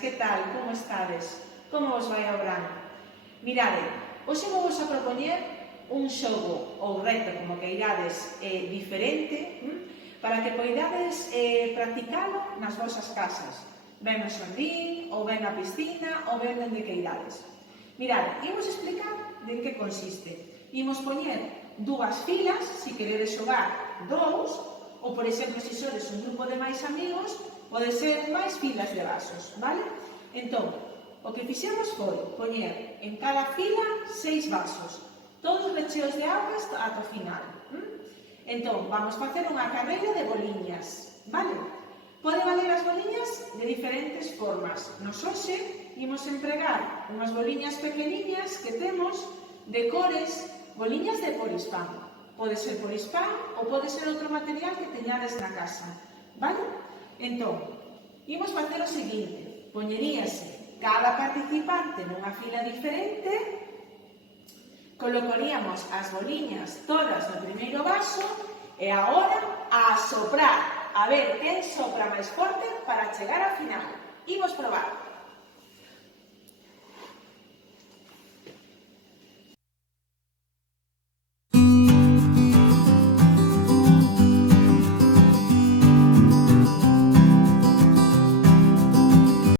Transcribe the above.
que tal? Como estades? Como vos vai ao verano? Mirade, hoxe vou vos a propoñer un xogo ou reto, como que irades diferente, para que poidades practicalo nas vosas casas. Ben no xardín, ou ben na piscina, ou ben onde que irades. Mirade, imos explicar de que consiste. Imos poñer dúas filas, se queredes xogar dous, ou, por exemplo, se sodes un grupo de máis amigos, pode ser máis filas de vasos, vale? Entón, o que fixemos foi poñer en cada fila 6 vasos, todos recheos de augas ata o final. Entón, vamos facer unha carreira de boliñas, vale? Pode valer as boliñas de diferentes formas. Nos hoxe imos empregar unhas boliñas pequeniñas que temos de cores, boliñas de polispán. Pode ser polispán ou pode ser outro material que teñades na casa, vale? Entón, imos facer o seguinte. Poñeríase cada participante nunha fila diferente, colocaríamos as boliñas todas no primeiro vaso e agora a soprar. A ver quen sopra máis forte para chegar ao final. Imos probar.